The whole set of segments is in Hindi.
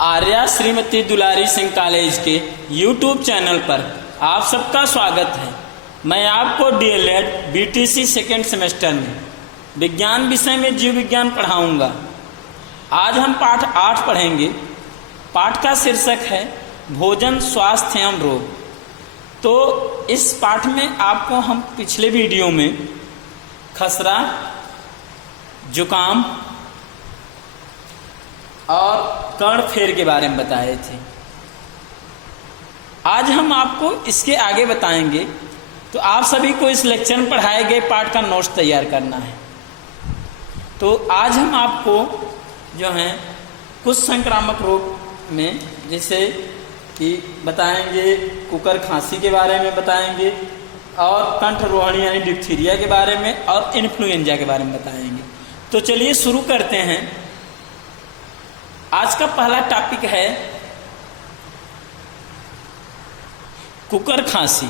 आर्या श्रीमती दुलारी सिंह कॉलेज के YouTube चैनल पर आप सबका स्वागत है। मैं आपको DLED BTC सेकेंड सेमेस्टर में विज्ञान विषय में जीव विज्ञान पढ़ाऊंगा। आज हम पाठ 8 पढ़ेंगे। पाठ का शीर्षक है भोजन, स्वास्थ्य एवं रोग। तो इस पाठ में आपको हम पिछले वीडियो में खसरा, जुकाम और कर्ण फेर के बारे में बताए थे। आज हम आपको इसके आगे बताएंगे। तो आप सभी को इस लेक्चर में पढ़ाए गए पाठ का नोट्स तैयार करना है। तो आज हम आपको जो है कुछ संक्रामक रोग में जैसे कि बताएंगे, कुकर खांसी के बारे में बताएंगे और कंठ रोहणी यानी डिप्थीरिया के बारे में और इन्फ्लुएंजा के बारे में बताएंगे। तो चलिए शुरू करते हैं। आज का पहला टॉपिक है कुकर खांसी।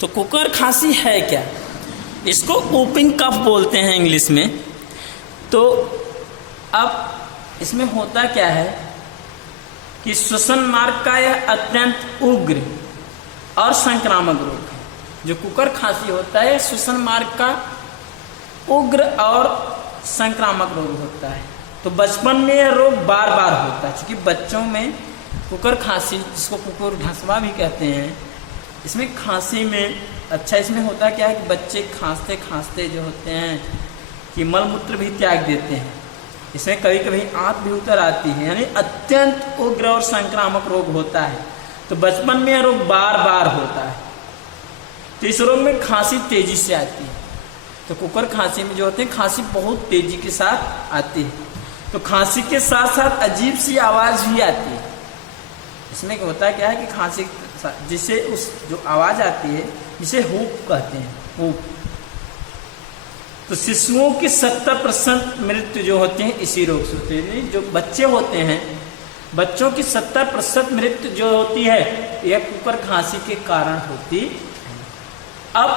तो कुकर खांसी है क्या? इसको वूपिंग कफ बोलते हैं इंग्लिश में। तो अब इसमें होता क्या है कि श्वसन मार्ग का यह अत्यंत उग्र और संक्रामक रोग है। जो कुकर खांसी होता है श्वसन मार्ग का उग्र और संक्रामक रोग होता है। तो बचपन में यह रोग बार बार होता है, क्योंकि बच्चों में कुकर खांसी, जिसको कुकर ढसवा भी कहते हैं, इसमें खांसी में इसमें होता क्या है कि बच्चे खांसते खांसते जो होते हैं कि मल मूत्र भी त्याग देते हैं। इसमें कभी कभी आंत भी उतर आती है, यानी अत्यंत उग्र और संक्रामक रोग होता है। तो बचपन में यह रोग बार बार होता है। तो इस रोग में खांसी तेजी से आती है। तो कुकर खांसी में जो होते हैं खांसी बहुत तेजी के साथ आती है। तो खांसी के साथ साथ अजीब सी आवाज भी आती है। इसमें होता क्या है कि खांसी जिसे उस जो आवाज आती है जिसे हूप कहते हैं, हूप। तो शिशुओं की 70% मृत्यु जो होती है इसी रोग से होती है। जो बच्चे होते हैं, बच्चों की 70% मृत्यु जो होती है यह कुकर खांसी के कारण होती है। अब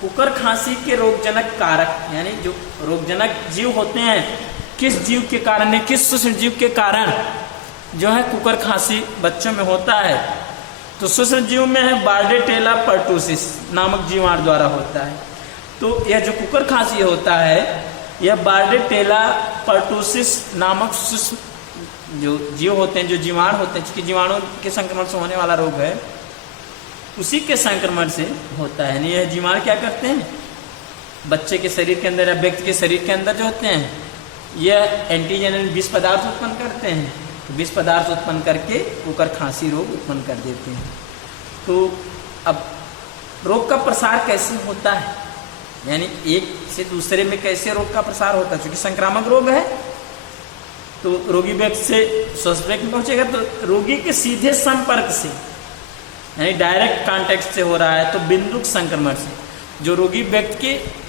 कुकर खांसी के रोगजनक कारक यानी जो रोगजनक जीव होते हैं, किस जीव के कारण, किस सूक्ष्म जीव के कारण जो है कुकर खांसी बच्चों में होता है। तो सूक्ष्म जीव में है बार्डेटेला पर्टुसिस नामक जीवाणु द्वारा होता है। तो यह जो कुकर खांसी होता है यह बार्डेटेला पर्टुसिस नामक सूक्ष्म जो जीव होते हैं, जो जीवाणु होते हैं, जिसके जीवाणु के संक्रमण से होने वाला रोग है, उसी के संक्रमण से होता है। यह जीवाणु क्या करते हैं, बच्चे के शरीर के अंदर या व्यक्ति के शरीर के अंदर जो होते हैं यह एंटीजन विष पदार्थ उत्पन्न करते हैं। तो विष पदार्थ उत्पन्न करके कुकर खांसी रोग उत्पन्न कर देते हैं। तो अब रोग का प्रसार कैसे होता है, यानी एक से दूसरे में कैसे रोग का प्रसार होता है? क्योंकि संक्रामक रोग है तो रोगी व्यक्ति से स्वस्थ व्यक्ति में पहुंचेगा। तो रोगी के सीधे संपर्क से यानी डायरेक्ट कांटेक्ट से हो रहा है। तो बिंदुक संक्रमण से जो रोगी व्यक्ति के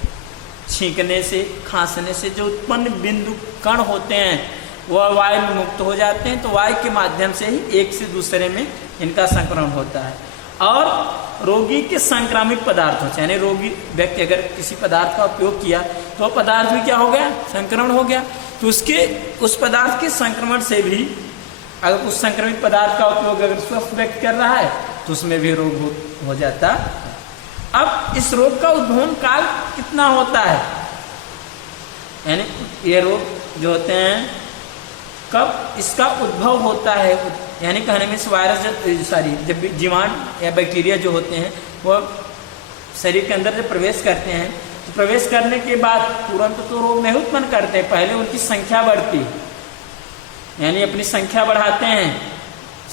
छींकने से, खांसने से जो उत्पन्न बिंदु कण होते हैं वह वायु में मुक्त हो जाते हैं। तो वायु के माध्यम से ही एक से दूसरे में इनका संक्रमण होता है। और रोगी के संक्रामित पदार्थों से, यानी रोगी व्यक्ति अगर किसी पदार्थ का उपयोग किया तो वह पदार्थ भी क्या हो गया, संक्रमण हो गया। तो उस पदार्थ के संक्रमण से भी, अगर उस संक्रमित पदार्थ का उपयोग अगर स्वस्थ व्यक्ति कर रहा है तो उसमें भी रोग हो जाता है। अब इस रोग का उद्भवन काल कितना होता है, यानी ये रोग जो होते हैं कब इसका उद्भव होता है, यानी कहने में वायरस जब जीवाणु या बैक्टीरिया जो होते हैं वह शरीर के अंदर जब प्रवेश करते हैं तो प्रवेश करने के बाद तुरंत तो रोग नहीं उत्पन्न करते, पहले उनकी संख्या बढ़ती है, यानी अपनी संख्या बढ़ाते हैं।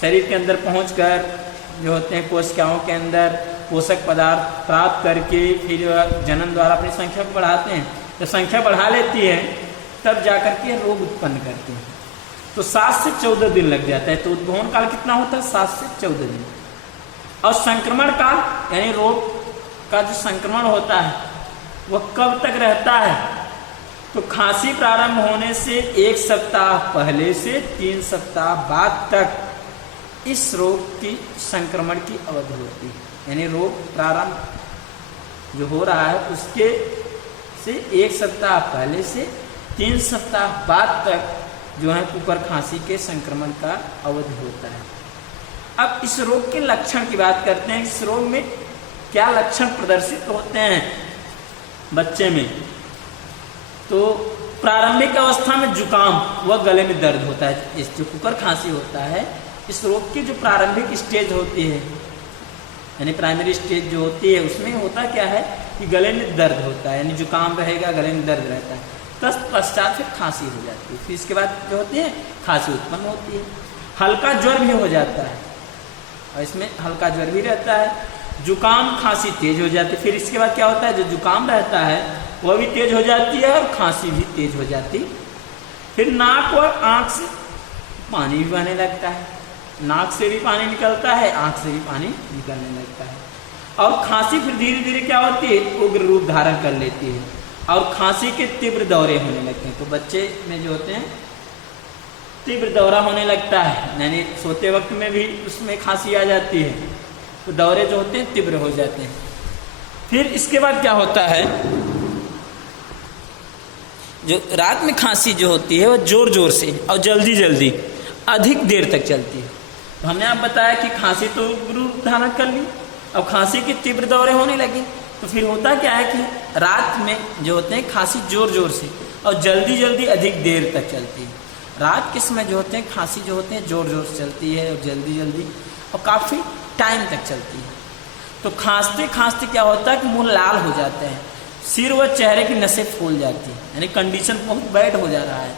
शरीर के अंदर पहुंचकर जो होते हैं कोशिकाओं के अंदर पोषक पदार्थ प्राप्त करके फिर जनन द्वारा अपनी संख्या को बढ़ाते हैं। जब संख्या बढ़ा लेती है तब जाकर के रोग उत्पन्न करते हैं। तो 7 से 14 दिन लग जाता है। तो उद्भवन काल कितना होता है, 7 से 14 दिन। और संक्रमण काल यानी रोग का जो संक्रमण होता है वह कब तक रहता है? तो खांसी प्रारंभ होने से 1 सप्ताह पहले से 3 सप्ताह बाद तक इस रोग की संक्रमण की अवधि होती है। यानी रोग प्रारंभ जो हो रहा है उसके से 1 सप्ताह पहले से 3 सप्ताह बाद तक जो है कुकर खांसी के संक्रमण का अवधि होता है। अब इस रोग के लक्षण की बात करते हैं। इस रोग में क्या लक्षण प्रदर्शित होते हैं बच्चे में? तो प्रारंभिक अवस्था में जुकाम व गले में दर्द होता है। इस जो कुकर खांसी होता है, इस रोग की जो प्रारंभिक स्टेज होती है, यानी प्राइमरी स्टेज जो होती है, उसमें होता क्या है कि गले में दर्द होता है, यानी जुकाम रहेगा, गले में दर्द रहता है। तत्पश्चात फिर खांसी हो जाती है। फिर इसके बाद जो होती है खांसी उत्पन्न होती है। हल्का ज्वर भी हो जाता है, और इसमें हल्का ज्वर भी रहता है। जुकाम खांसी तेज हो जाती है। फिर इसके बाद क्या होता है, जो जुकाम रहता है वह भी तेज हो जाती है और खांसी भी तेज हो जाती है। फिर नाक और आँख से पानी भी बहने लगता है। नाक से भी पानी निकलता है, आँख से भी पानी निकलने लगता है। और खांसी फिर धीरे धीरे क्या होती है, उग्र रूप धारण कर लेती है और खांसी के तीव्र दौरे होने लगते हैं। तो बच्चे में जो होते हैं तीव्र दौरा होने लगता है, यानी सोते वक्त में भी उसमें खांसी आ जाती है, तो दौरे जो होते हैं तीव्र हो जाते हैं। फिर इसके बाद क्या होता है, जो रात में खांसी जो होती है वह जोर जोर से और जल्दी जल्दी अधिक देर तक चलती है। तो हमने आप बताया कि खांसी तो रूप धारण कर ली, अब खांसी के तीव्र दौरे होने लगे। तो फिर होता क्या है कि रात में जो होते हैं खांसी जोर जोर से और जल्दी जल्दी अधिक देर तक चलती है। रात के समय जो होते हैं खांसी जो होते हैं जोर जोर से चलती है और जल्दी जल्दी और काफ़ी टाइम तक चलती है। तो खांसते खांसते क्या होता है कि मुंह लाल हो जाते हैं, सिर व चेहरे की नसें फूल जाती हैं, यानी कंडीशन बहुत बैड हो जा रहा है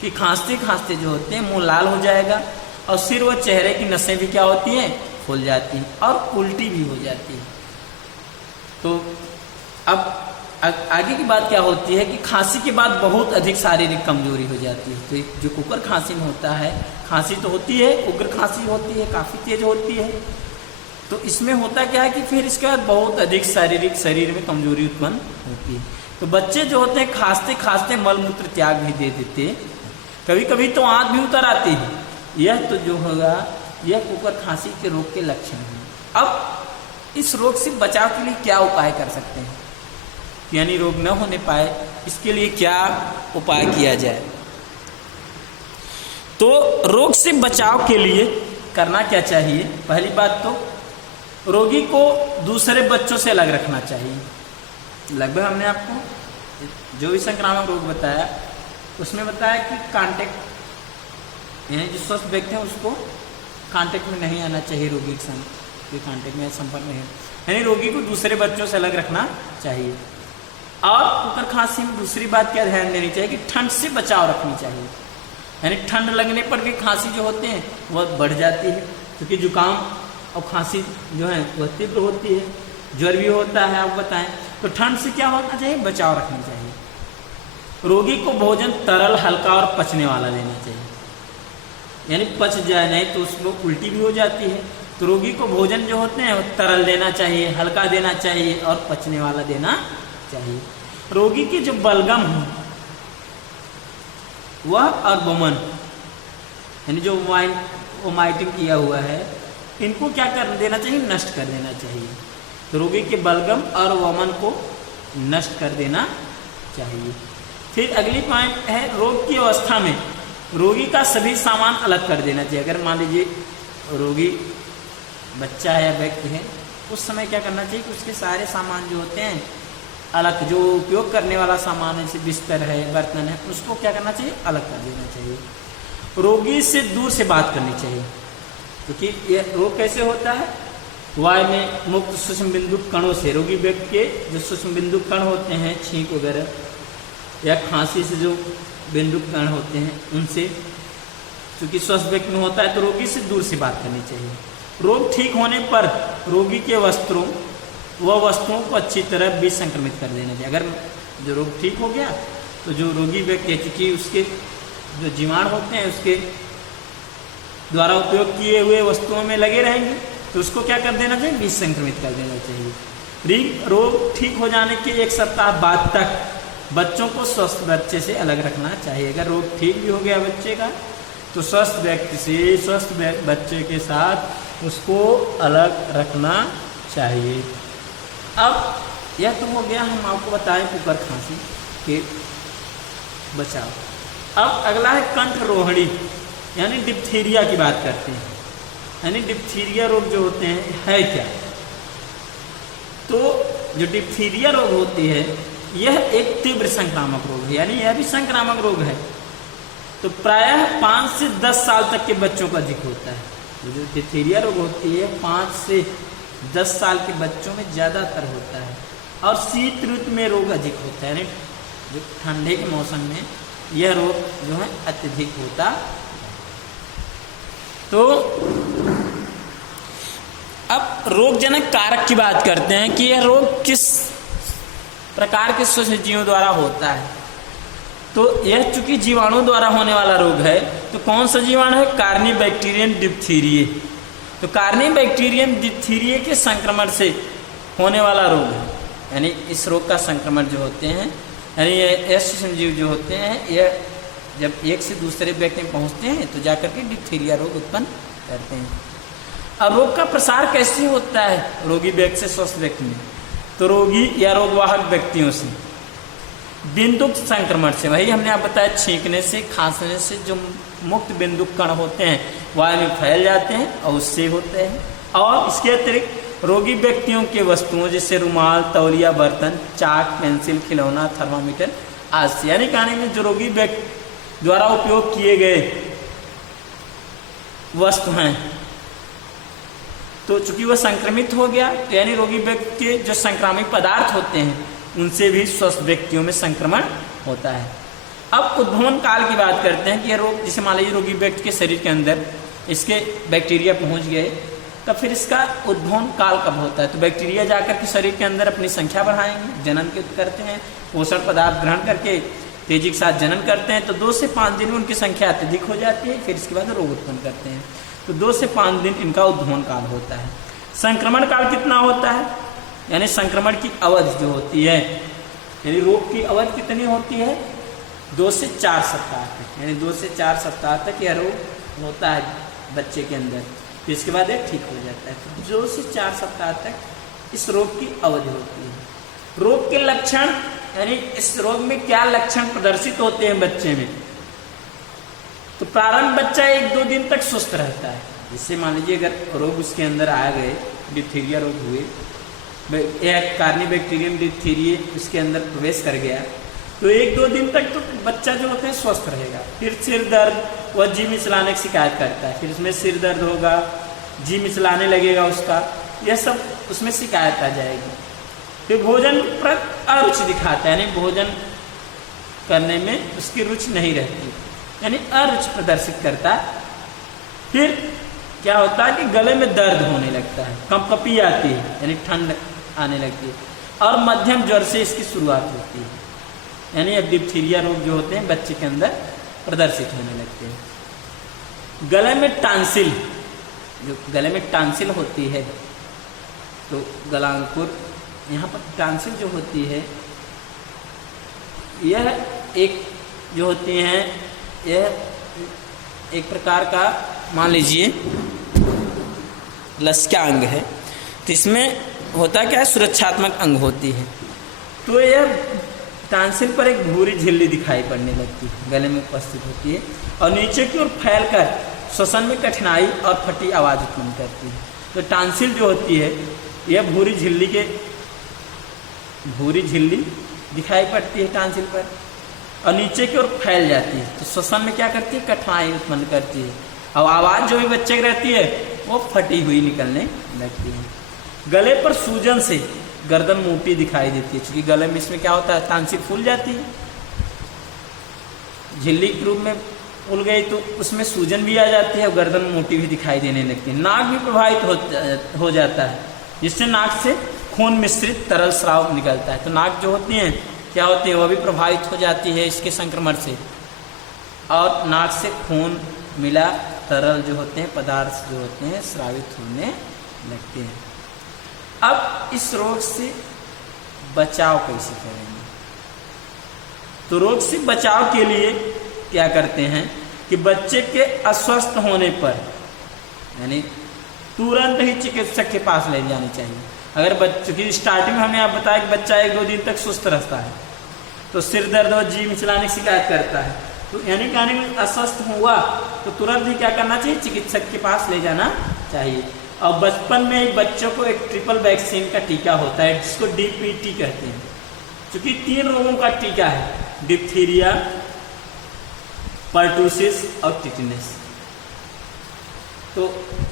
कि खांसते खांसते जो होते हैं मुंह लाल हो जाएगा और सिर व चेहरे की नसें भी क्या होती हैं, फूल जाती हैं और उल्टी भी हो जाती है। तो अब आगे की बात क्या होती है कि खांसी के बाद बहुत अधिक शारीरिक कमजोरी हो जाती है। तो जो कुकर खांसी में होता है, खांसी तो होती है, उग्र खांसी होती है, काफ़ी तेज होती है। तो इसमें होता क्या है कि फिर इसके बाद बहुत अधिक शारीरिक शरीर में कमजोरी उत्पन्न होती है। तो बच्चे जो होते हैं खांसते खांसते मलमूत्र त्याग भी दे देते, कभी कभी तो आँख भी उतर आती है। यह तो जो होगा यह कुकर खांसी के रोग के लक्षण हैं। अब इस रोग से बचाव के लिए क्या उपाय कर सकते हैं, यानी रोग न होने पाए, इसके लिए क्या उपाय किया जाए? तो रोग से बचाव के लिए करना क्या चाहिए? पहली बात तो रोगी को दूसरे बच्चों से अलग रखना चाहिए। लगभग हमने आपको जो भी संक्रामक रोग बताया उसमें बताया कि कांटेक्ट, यानी जो स्वस्थ व्यक्ति है उसको कांटेक्ट में नहीं आना चाहिए, रोगी के संग कांटेक्ट में संपर्क में है, यानी रोगी को दूसरे बच्चों से अलग रखना चाहिए। और कुकर खांसी में दूसरी बात क्या ध्यान देनी चाहिए कि ठंड से बचाव रखनी चाहिए, यानी ठंड लगने पर भी खांसी जो होते हैं वह बढ़ जाती है, क्योंकि जुकाम और खांसी जो है वह तीव्र होती है, ज्वर भी होता है, आप बताएं। तो ठंड से क्या होना चाहिए, बचाव रखना चाहिए। रोगी को भोजन तरल, हल्का और पचने वाला देना चाहिए, यानी पच जाए, नहीं तो उसको उल्टी भी हो जाती है। तो रोगी को भोजन जो होते हैं वो तरल देना चाहिए, हल्का देना चाहिए और पचने वाला देना चाहिए। रोगी के जो बलगम है वह और वमन, यानी जो वोमाइटिंग किया हुआ है, इनको क्या कर देना चाहिए, नष्ट कर देना चाहिए। तो रोगी के बलगम और वमन को नष्ट कर देना चाहिए। फिर अगली पॉइंट है रोग की अवस्था में रोगी का सभी सामान अलग कर देना चाहिए। अगर मान लीजिए रोगी बच्चा है या व्यक्ति है, उस समय क्या करना चाहिए कि उसके सारे सामान जो होते हैं अलग, जो उपयोग करने वाला सामान है जैसे बिस्तर है, बर्तन है, उसको क्या करना चाहिए, अलग कर देना चाहिए। रोगी से दूर से बात करनी चाहिए, क्योंकि तो ये रोग कैसे होता है, वायु में मुक्त सूक्ष्म बिंदु कणों से। रोगी व्यक्ति के जो सूक्ष्म बिंदु कण होते हैं, छींक वगैरह या खांसी से जो बिंदु कण होते हैं उनसे, क्योंकि स्वस्थ व्यक्ति में होता है, तो रोगी से दूर से बात करनी चाहिए। रोग ठीक होने पर रोगी के वस्त्रों को अच्छी तरह भी संक्रमित कर देना चाहिए। अगर जो रोग ठीक हो गया तो जो रोगी व्यक्ति है, क्योंकि उसके जो जीवाणु होते हैं उसके द्वारा उपयोग किए हुए वस्तुओं में लगे रहेंगे, तो उसको क्या कर देना चाहिए, विष संक्रमित कर देना चाहिए। रोग ठीक हो जाने के 1 सप्ताह बाद तक बच्चों को स्वस्थ बच्चे से अलग रखना चाहिए। अगर रोग ठीक भी हो गया बच्चे का, तो स्वस्थ व्यक्ति से स्वस्थ बच्चे के साथ उसको अलग रखना चाहिए। अब यह तो हो गया, हम आपको बताएं कुकर खांसी के बचाव। अब अगला है कंठ रोहिणी यानी डिप्थीरिया की बात करते हैं। यानी डिप्थीरिया रोग जो होते हैं है क्या? तो जो डिप्थीरिया रोग होती है यह एक तीव्र संक्रामक रोग है, यानी यह भी संक्रामक रोग है। तो प्रायः 5 से 10 साल तक के बच्चों का अधिक होता है। तो जो डिप्थीरिया रोग होती है 5 से 10 साल के बच्चों में ज़्यादातर होता है और शीत ऋतु में रोग अधिक होता है, यानी जो ठंडे के मौसम में यह रोग जो है अत्यधिक होता है। तो अब रोगजनक कारक की बात करते हैं कि यह रोग किस प्रकार के सूक्ष्मजीवों द्वारा होता है। तो यह चूंकि जीवाणु द्वारा होने वाला रोग है, तो कौन सा जीवाणु है? कार्निबैक्टीरियम डिप्थीरिये। तो कार्निबैक्टीरियम डिप्थीरिये के संक्रमण से होने वाला रोग है, यानी इस रोग का संक्रमण जो होते हैं, यानी ये सूक्ष्मजीव जो होते हैं यह जब एक से दूसरे व्यक्ति में पहुंचते हैं तो जाकर के डिप्थीरिया रोग उत्पन्न करते हैं। अब रोग का प्रसार कैसे होता है रोगी व्यक्ति से स्वस्थ व्यक्ति में? तो रोगी या रोगवाहक व्यक्तियों से बिंदुक संक्रमण से, वही हमने आप बताया, छींकने से, खांसने से जो मुक्त बिंदुक कण होते हैं वायु में फैल जाते हैं और उससे होते हैं। और इसके अतिरिक्त रोगी व्यक्तियों के वस्तुओं जैसे रुमाल, तौलिया, बर्तन, चाक, पेंसिल, खिलौना, थर्मामीटर आदि, यानी कहानी में जो रोगी व्यक्ति द्वारा उपयोग किए गए वस्तु हैं, तो चूंकि वह संक्रमित हो गया, तो यानी रोगी व्यक्ति के जो संक्रामक पदार्थ होते हैं उनसे भी स्वस्थ व्यक्तियों में संक्रमण होता है। अब उद्भवन काल की बात करते हैं कि यह रोग, जैसे मान लीजिए रोगी व्यक्ति के शरीर के अंदर इसके बैक्टीरिया पहुंच गए, तब फिर इसका उद्भवन काल कब होता है? तो बैक्टीरिया जाकर के शरीर के अंदर अपनी संख्या बढ़ाएंगे, जनन करते हैं, पोषण पदार्थ ग्रहण करके तेजी के साथ जनन करते हैं। तो 2 से 5 दिन में उनकी संख्या अत्यधिक हो जाती है, फिर इसके बाद रोग उत्पन्न करते हैं। तो 2 से 5 दिन इनका उद्भवन काल होता है। संक्रमण काल कितना होता है? यानी संक्रमण की अवधि जो होती है, यानी रोग की अवधि कितनी होती है? 2 से 4 सप्ताह तक, यानी 2 से 4 सप्ताह तक यह रोग होता है बच्चे के अंदर, तो इसके बाद यह ठीक हो जाता है। तो 2 से 4 सप्ताह तक इस रोग की अवधि होती है। रोग के लक्षण, यानी इस रोग में क्या लक्षण प्रदर्शित होते हैं बच्चे में? तो प्रारंभ बच्चा 1-2 दिन तक सुस्त रहता है। जिससे मान लीजिए अगर रोग उसके अंदर आ गए, डिप्थीरिया रोग हुए, कार्निबैक्टीरियम डिप्थीरिये उसके अंदर प्रवेश कर गया, तो 1-2 दिन तक तो बच्चा जो होता है स्वस्थ रहेगा। फिर सिर दर्द, वह जी मिचलाने की शिकायत करता है, फिर उसमें सिर दर्द होगा, जी मिचलाने लगेगा उसका, यह सब उसमें शिकायत आ जाएगी। फिर भोजन पर अरुचि दिखाता है, यानी भोजन करने में उसकी रुचि नहीं रहती, यानी अरुचि प्रदर्शित करता है। फिर क्या होता है कि गले में दर्द होने लगता है, कंपकपी आती है, यानी ठंड आने लगती है, और मध्यम ज्वर से इसकी शुरुआत होती है। यानी अब डिप्थीरिया रोग जो होते हैं बच्चे के अंदर प्रदर्शित होने लगते हैं। गले में टांसिल, जो गले में टांसिल होती है, तो गलांकुर, यहाँ पर टांसिल जो होती है यह एक जो होती हैं, यह एक प्रकार का मान लीजिए लसिकांग है। तो इसमें होता क्या है, सुरक्षात्मक अंग होती है। तो यह टांसिल पर एक भूरी झिल्ली दिखाई पड़ने लगती है, गले में उपस्थित होती है और नीचे की ओर फैलकर श्वसन में कठिनाई और फटी आवाज उत्पन्न करती है। तो टांसिल जो होती है यह भूरी झिल्ली दिखाई पड़ती है टांसिल पर और नीचे की ओर फैल जाती है। तो श्वसन में क्या करती है, कठिनाई उत्पन्न करती है और आवाज जो भी बच्चे की रहती है वो फटी हुई निकलने लगती है। गले पर सूजन से गर्दन मोटी दिखाई देती है, क्योंकि गले में इसमें क्या होता है, टांसिल फूल जाती है, झिल्ली के रूप में फूल गई तो उसमें सूजन भी आ जाती है और गर्दन मोटी भी दिखाई देने लगती है। नाक भी प्रभावित हो जाता है, जिससे नाक से खून मिश्रित तरल स्राव निकलता है। तो नाक जो होती है क्या होती है, वह भी प्रभावित हो जाती है इसके संक्रमण से, और नाक से खून मिला तरल जो होते हैं पदार्थ जो होते हैं स्रावित होने लगते हैं। अब इस रोग से बचाव कैसे करेंगे? तो रोग से बचाव के लिए क्या करते हैं कि बच्चे के अस्वस्थ होने पर यानी तुरंत ही चिकित्सक के पास ले जानी चाहिए। अगर बच्चे की स्टार्टिंग में हमने आप बताया कि बच्चा 1-2 दिन तक सुस्त रहता है, तो सिर दर्द और जी मिचलाने की शिकायत करता है, तो यानी कहने में अस्वस्थ हुआ तो तुरंत ही क्या करना चाहिए, चिकित्सक के पास ले जाना चाहिए। और बचपन में एक बच्चों को एक ट्रिपल वैक्सीन का टीका होता है जिसको DPT कहते हैं, क्योंकि 3 रोगों का टीका है, डिप्थीरिया, पर्टूसिस और टिटनेस। तो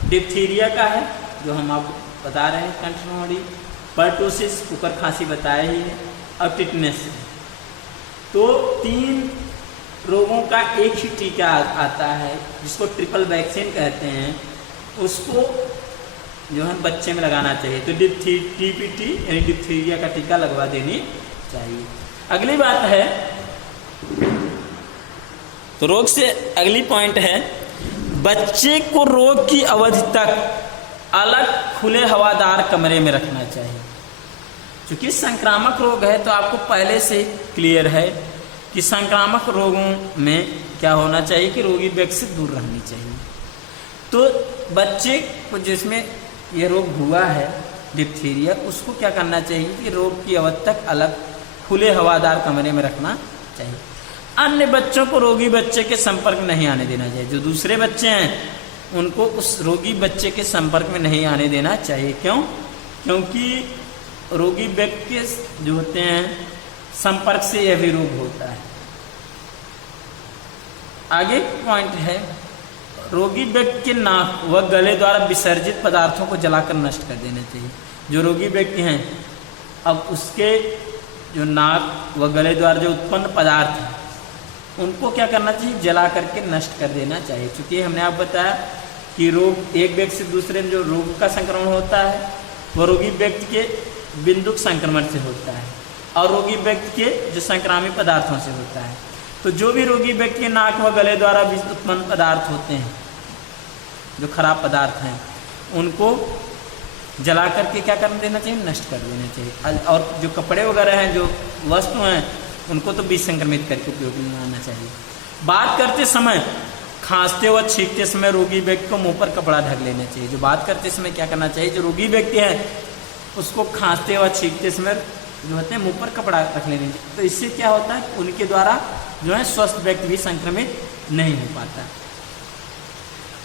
डिप्थीरिया का है जो हम आपको बता रहे हैं कंठमोड़ी, पर्टूसिस कुकर खांसी बताया ही है, और टिटनेस। तो 3 रोगों का एक ही टीका आता है जिसको ट्रिपल वैक्सीन कहते हैं, उसको जो है बच्चे में लगाना चाहिए। तो DPT यानी डिप्थीरिया का टीका लगवा देनी चाहिए। अगली बात है, तो रोग से अगली पॉइंट है, बच्चे को रोग की अवधि तक अलग खुले हवादार कमरे में रखना चाहिए। क्योंकि संक्रामक रोग है तो आपको पहले से क्लियर है कि संक्रामक रोगों में क्या होना चाहिए कि रोगी व्यक्ति से दूर रहनी चाहिए। तो बच्चे को जिसमें यह रोग हुआ है डिप्थीरिया, उसको क्या करना चाहिए कि रोग की अवधि तक अलग खुले हवादार कमरे में रखना चाहिए। अन्य बच्चों को रोगी बच्चे के संपर्क में नहीं आने देना चाहिए। जो दूसरे बच्चे हैं उनको उस रोगी बच्चे के संपर्क में नहीं आने देना चाहिए। क्यों? क्योंकि रोगी व्यक्ति के जो होते हैं संपर्क से यह भी रोग होता है। आगे पॉइंट है, रोगी व्यक्ति के नाक व गले द्वारा विसर्जित पदार्थों को जलाकर नष्ट कर देना चाहिए। जो रोगी व्यक्ति हैं, अब उसके जो नाक व गले द्वारा जो उत्पन्न पदार्थ हैं उनको क्या करना चाहिए, जला करके नष्ट कर देना चाहिए। क्योंकि हमने आपको बताया कि रोग एक व्यक्ति से दूसरे में जो रोग का संक्रमण होता है वह रोगी व्यक्ति के बिंदुक संक्रमण से होता है और रोगी व्यक्ति के जो संक्रामक पदार्थों से होता है। तो जो भी रोगी व्यक्ति के नाक व गले द्वारा उत्पन्न पदार्थ होते हैं, जो खराब पदार्थ हैं, उनको जला करके क्या कर देना चाहिए, नष्ट कर देना चाहिए। और जो कपड़े वगैरह हैं, जो वस्तु हैं, उनको तो बीज संक्रमित करके उपयोग में लाना चाहिए। बात करते समय, खांसते व छींकते समय रोगी व्यक्ति को मुंह पर कपड़ा ढक लेना चाहिए। जो बात करते समय क्या करना चाहिए, जो रोगी व्यक्ति है उसको खांसते व छींकते समय जो होते हैं मुंह पर कपड़ा रख लेना चाहिए। तो इससे क्या होता है, उनके द्वारा जो है स्वस्थ व्यक्ति भी संक्रमित नहीं हो पाता।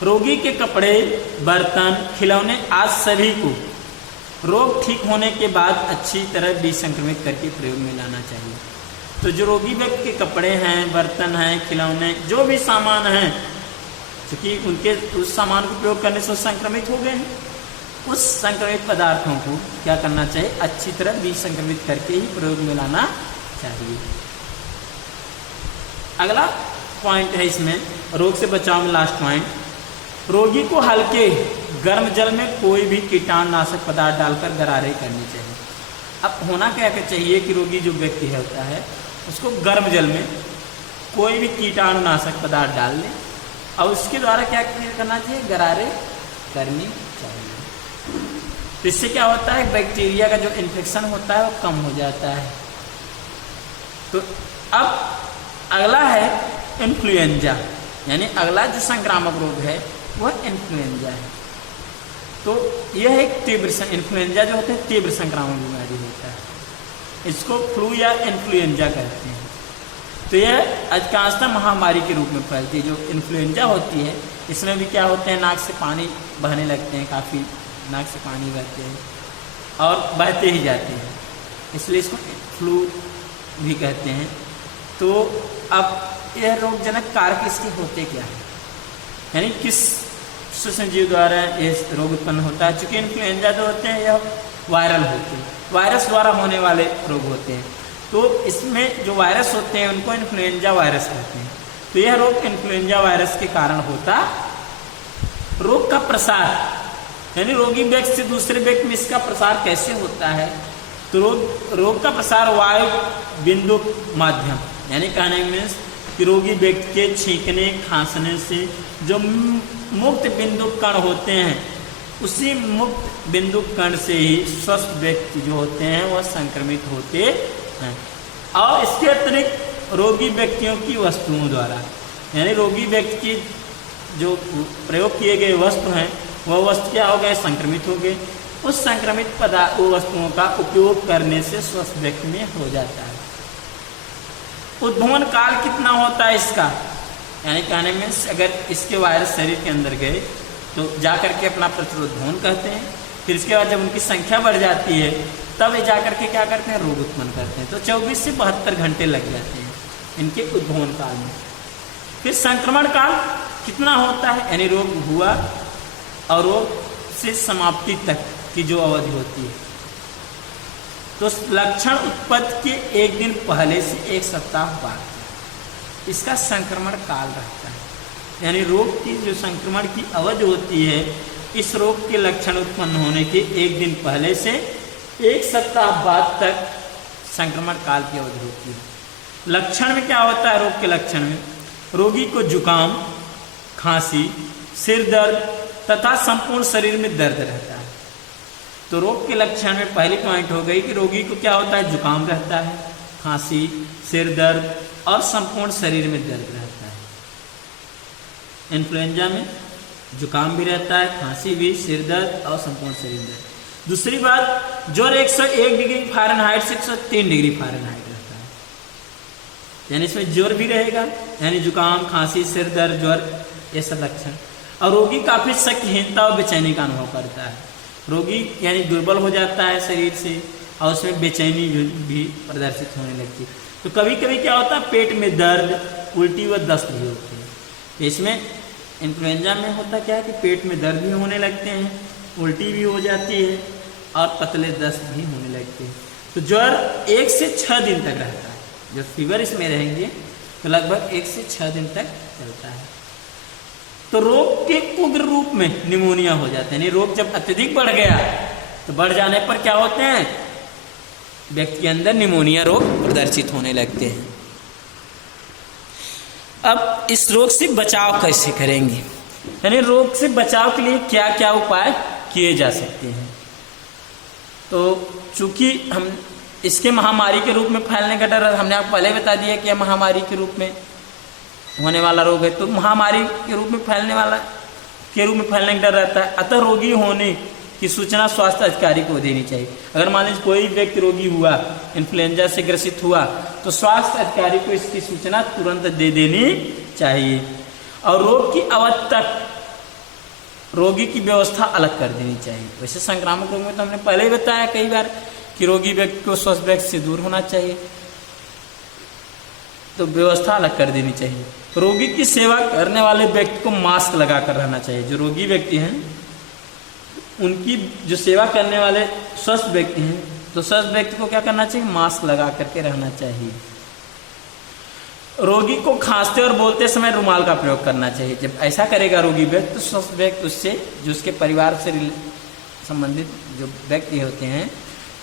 रोगी के कपड़े, बर्तन, खिलौने आज सभी को रोग ठीक होने के बाद अच्छी तरह बीज संक्रमित करके प्रयोग में लाना चाहिए। तो जो रोगी व्यक्ति के कपड़े हैं, बर्तन हैं, खिलौने, जो भी सामान हैं, क्योंकि उनके उस सामान को प्रयोग करने से संक्रमित हो गए हैं, उस संक्रमित पदार्थों को क्या करना चाहिए, अच्छी तरह बीज संक्रमित करके ही प्रयोग में लाना चाहिए। अगला पॉइंट है इसमें रोग से बचाव में लास्ट पॉइंट, रोगी को हल्के गर्म जल में कोई भी कीटाणुनाशक पदार्थ डालकर गरारे करनी चाहिए। अब होना क्या चाहिए कि रोगी जो व्यक्ति होता है उसको गर्म जल में कोई भी कीटाणुनाशक पदार्थ डाल ले और उसके द्वारा क्या करना चाहिए, गरारे करनी चाहिए। तो इससे क्या होता है, बैक्टीरिया का जो इन्फेक्शन होता है वो कम हो जाता है। तो अब अगला है इन्फ्लुएंजा, यानी अगला जो संक्रामक रोग है वह इन्फ्लुएंजा है। तो यह एक तीव्र इन्फ्लुएंजा जो होता है तीव्र संक्रामक बीमारी होता है, इसको फ्लू या इन्फ्लुएंजा कहते हैं। तो यह अधिकांशतः महामारी के रूप में फैलती है। जो इन्फ्लुएंजा होती है इसमें भी क्या होते हैं, नाक से पानी बहने लगते हैं, काफ़ी नाक से पानी बहते हैं और बहते ही जाते हैं, इसलिए इसको फ्लू भी कहते हैं। तो अब यह रोगजनक कारक इसके होते क्या है, यानी किस सूक्ष्म जीव द्वारा ये रोग उत्पन्न होता है। चूँकि इन्फ्लुएंजा जो होते हैं यह वायरल होते हैं, वायरस द्वारा होने वाले रोग होते हैं। तो इसमें जो वायरस होते हैं उनको इन्फ्लुएंजा वायरस कहते हैं। तो यह रोग इन्फ्लुएंजा वायरस के कारण होता। रोग का प्रसार, यानी रोगी व्यक्ति से दूसरे व्यक्ति में इसका प्रसार कैसे होता है, तो रोग का प्रसार वायु बिंदु माध्यम, यानी कहने में कि रोगी व्यक्ति के छींकने खांसने से जो मुक्त बिंदु कण होते हैं उसी मुक्त बिंदु कण से ही स्वस्थ व्यक्ति जो होते हैं वह संक्रमित होते हैं। और इसके अतिरिक्त रोगी व्यक्तियों की वस्तुओं द्वारा, यानी रोगी व्यक्ति की जो प्रयोग किए गए वस्तु हैं वह वस्तु क्या हो गए, संक्रमित हो गए। उस संक्रमित पदार्थ वस्तुओं का उपयोग करने से स्वस्थ व्यक्ति में हो जाता है। उद्भवन काल कितना होता है इसका, यानी कहने में अगर इसके वायरस शरीर के अंदर गए तो जा करके अपना प्रतिरोधन कहते हैं। फिर इसके बाद जब उनकी संख्या बढ़ जाती है तब ये जा करके क्या करते हैं, रोग उत्पन्न करते हैं। तो 24 से 72 घंटे लग जाते हैं इनके उद्भवन काल में। फिर संक्रमण काल कितना होता है, यानी रोग हुआ और रोग से समाप्ति तक की जो अवधि होती है, तो लक्षण उत्पत्ति के एक दिन पहले से एक सप्ताह बाद इसका संक्रमण काल रहता है। यानी रोग की जो संक्रमण की अवधि होती है, इस रोग के लक्षण उत्पन्न होने के एक दिन पहले से एक सप्ताह बाद तक संक्रमण काल की अवधि होती है। लक्षण में क्या होता है, रोग के लक्षण में रोगी को जुकाम, खांसी, सिर दर्द तथा संपूर्ण शरीर में दर्द रहता है। तो रोग के लक्षण में पहली पॉइंट हो गई कि रोगी को क्या होता है, जुकाम रहता है, खांसी, सिर दर्द और संपूर्ण शरीर में दर्द रहता है। इन्फ्लुएंजा में जुकाम भी रहता है, खांसी भी, सिर दर्द और संपूर्ण शरीर में दर्द। दूसरी बात, ज्वर 101 डिग्री फ़ारेनहाइट से 103 डिग्री फ़ारेनहाइट रहता है, यानी इसमें ज्वर भी रहेगा, यानी जुकाम, खांसी, सिर दर्द, ज्वर, ये सब लक्षण। और रोगी काफी शक्तिहीनता और बेचैनी का अनुभव करता है। रोगी यानी दुर्बल हो जाता है शरीर से और उसमें बेचैनी भी प्रदर्शित होने लगती है। तो कभी कभी क्या होता है, पेट में दर्द, उल्टी व दस्त भी होती है। इसमें इन्फ्लुएंजा में होता क्या है कि पेट में दर्द भी होने लगते हैं, उल्टी भी हो जाती है और पतले दस्त भी होने लगते हैं। तो ज्वर 1 से 6 दिन तक रहता है। जो फीवर इसमें रहेंगे तो लगभग 1 से 6 दिन तक चलता है। तो रोग के उग्र रूप में निमोनिया हो जाता है, यानी रोग जब अत्यधिक बढ़ गया तो बढ़ जाने पर क्या होते हैं, व्यक्ति के अंदर निमोनिया रोग प्रदर्शित होने लगते हैं। अब इस रोग से बचाव कैसे करेंगे, यानी रोग से बचाव के लिए क्या क्या उपाय किए जा सकते हैं। तो चूंकि हम इसके महामारी के रूप में फैलने का डर, हमने आपको पहले बता दिया कि यह महामारी के रूप में होने वाला रोग है, तो महामारी के रूप में फैलने का डर रहता है। अतः रोगी होने की सूचना स्वास्थ्य अधिकारी को देनी चाहिए। अगर मान लीजिए कोई व्यक्ति रोगी हुआ, इन्फ्लुएंजा से ग्रसित हुआ, तो स्वास्थ्य अधिकारी को इसकी सूचना तुरंत दे देनी चाहिए और रोग की अवधि तक रोगी की व्यवस्था अलग कर देनी चाहिए। वैसे संक्रामक रोग में तो हमने पहले ही बताया कई बार कि रोगी व्यक्ति को स्वस्थ व्यक्ति से दूर होना चाहिए, तो व्यवस्था अलग कर देनी चाहिए। रोगी की सेवा करने वाले व्यक्ति को मास्क लगा कर रहना चाहिए। जो रोगी व्यक्ति हैं उनकी जो सेवा करने वाले स्वस्थ व्यक्ति हैं, तो स्वस्थ व्यक्ति को क्या करना चाहिए, मास्क लगा करके रहना चाहिए। रोगी को खांसते और बोलते समय रुमाल का प्रयोग करना चाहिए। जब ऐसा करेगा रोगी व्यक्ति तो स्वस्थ व्यक्ति उससे, जो उसके परिवार से संबंधित जो व्यक्ति होते हैं,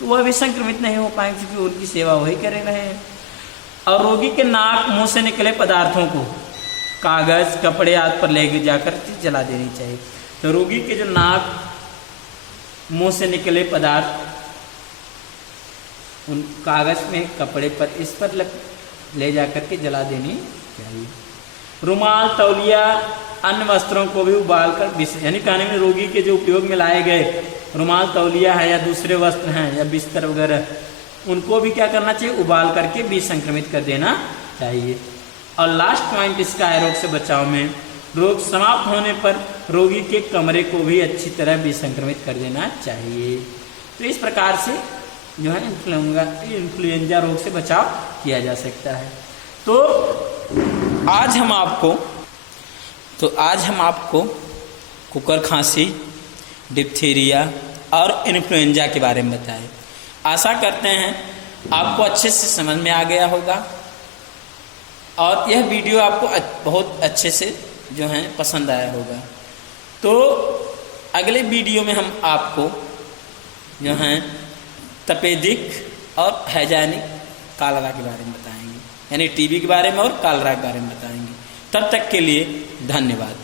तो वह भी संक्रमित नहीं हो पाएंगे क्योंकि उनकी सेवा वही कर रहे हैं। और रोगी के नाक मुंह से निकले पदार्थों को कागज, कपड़े आदि पर ले जाकर जला देनी चाहिए। तो रोगी के जो नाक मुंह से निकले पदार्थ उन कागज में, कपड़े पर, इस पर ले जाकर के जला देनी चाहिए। रुमाल, तौलिया, अन्य वस्त्रों को भी उबाल कर, यानी कहने में रोगी के जो उपयोग में लाए गए रुमाल, तौलिया है या दूसरे वस्त्र हैं या बिस्तर वगैरह, उनको भी क्या करना चाहिए, उबाल करके भी संक्रमित कर देना चाहिए। और लास्ट पॉइंट इसका है रोग से बचाव में, रोग समाप्त होने पर रोगी के कमरे को भी अच्छी तरह भी संक्रमित कर देना चाहिए। तो इस प्रकार से जो है इन्फ्लुएंजा रोग से बचाव किया जा सकता है। तो आज हम आपको कुकर खांसी, डिप्थीरिया और इन्फ्लुएंजा के बारे में बताएं। आशा करते हैं आपको अच्छे से समझ में आ गया होगा और यह वीडियो आपको बहुत अच्छे से जो है पसंद आया होगा। तो अगले वीडियो में हम आपको जो है तपेदिक और हैजानिक कालरा के बारे में बताएंगे, यानी टीबी के बारे में और कालरा के बारे में बताएंगे। तब तक के लिए धन्यवाद।